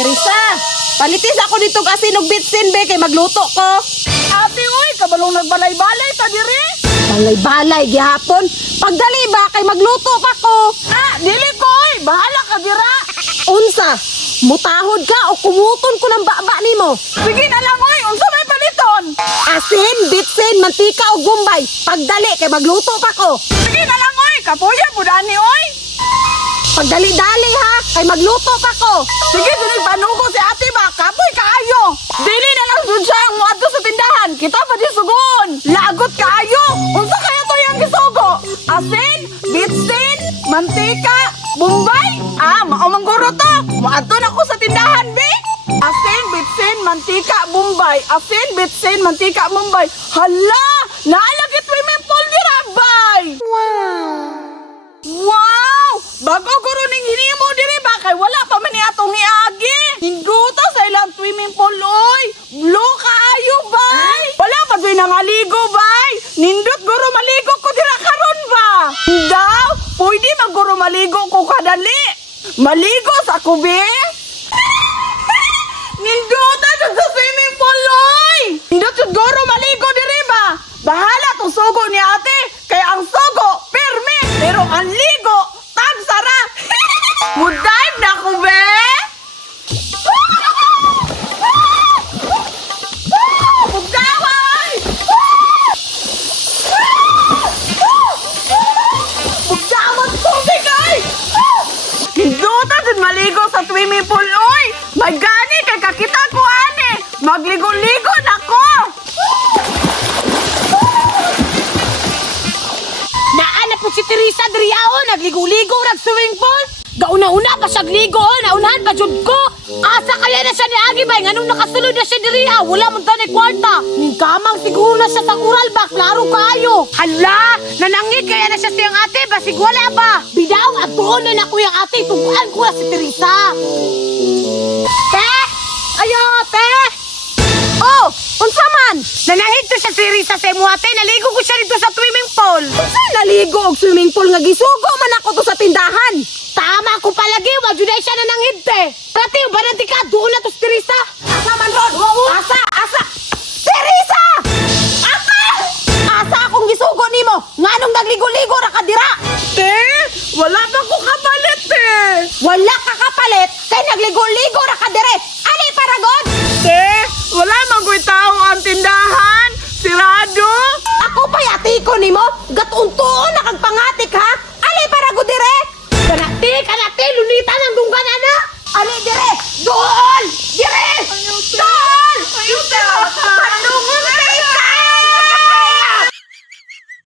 Teresa, palitis ako dito kasi nung bitsin be kay magluto ko. Ate, uy, kabalong nagbalay-balay ta diri. Balay-balay gihapon. Pagdali ba kay magluto pa ko. Dili ko, uy, bahala ka dira. Unsa? Mutahod ka o kumuton ko ng baba nimo? Sige na lang, uy, unsa may paliton? Asin, bitsin, mantika o gumbay. Pagdali kay magluto pa ko. Sige na lang, uy, kapuya po dani, uy. Pagdali-dali ha, kay magluto pa ko. Sige, dinig panugo si ate ba, kapoy kaayo. Dili na lang dun siya ang muadto sa tindahan. Kita pa di sugon. Lagot kaayo. Unsa kaya to yung gisugo? Asin, bitsin, mantika, bumbay. Maumang guro to. Muadto na ko sa tindahan, be. Asin, bitsin, mantika, bumbay. Asin, bitsin, mantika, bumbay. Hala! Naalagit mo yung pool ni Rabay! Wow! Bago guro ning hinimo diri ba kay wala pa man ni atong iagi. Hinduta sa ilang swimming pool oy. Blue kaayo bay. Wala pa diri nangaligo bay. Nindot guro maligo ko dira karon ba? Daw, pwede maguro maligo ko kadali. Maligo sa kubi. Ninduta jud sa swimming pool oy. Nindot jud guro maligo diri ba? Bahala tong sugo ni ate kay ang sugo permi pero ang ligo tagsara. Mudive na ko be. Bugdaway! Bugdawat tubig ay! Hinduta dun maligo sa swimming pool oy! May gani kay kakita ko ani! Magligo-ligo na ko! Naana po si Teresa Driao, nagligo-ligo, nag-swimming pool. Gauna-una pa siya gligo, naunahan pa jud ko. Asa kaya na siya ni Agi bay, nganong nakasulod na siya diri wala man tani kwarta. Ning kamang siguro na siya sa coral ba, klaro kaayo. Hala, nanangit kaya na siya siyang ate, basig wala ba? Bidaw, atuon na ko yung ate, tuguan ko na si Teresa. Te! Ayo, te! Oh, unsa man? Nanahid to siya si Teresa sa imo ate, naligo ko siya dito sa swimming pool. Unsa naligo og swimming pool nga gisugo man ako to sa tindahan? Tama ko palagi, wag jud siya nananghid te. Pati ba nanti ka doon na to si Teresa?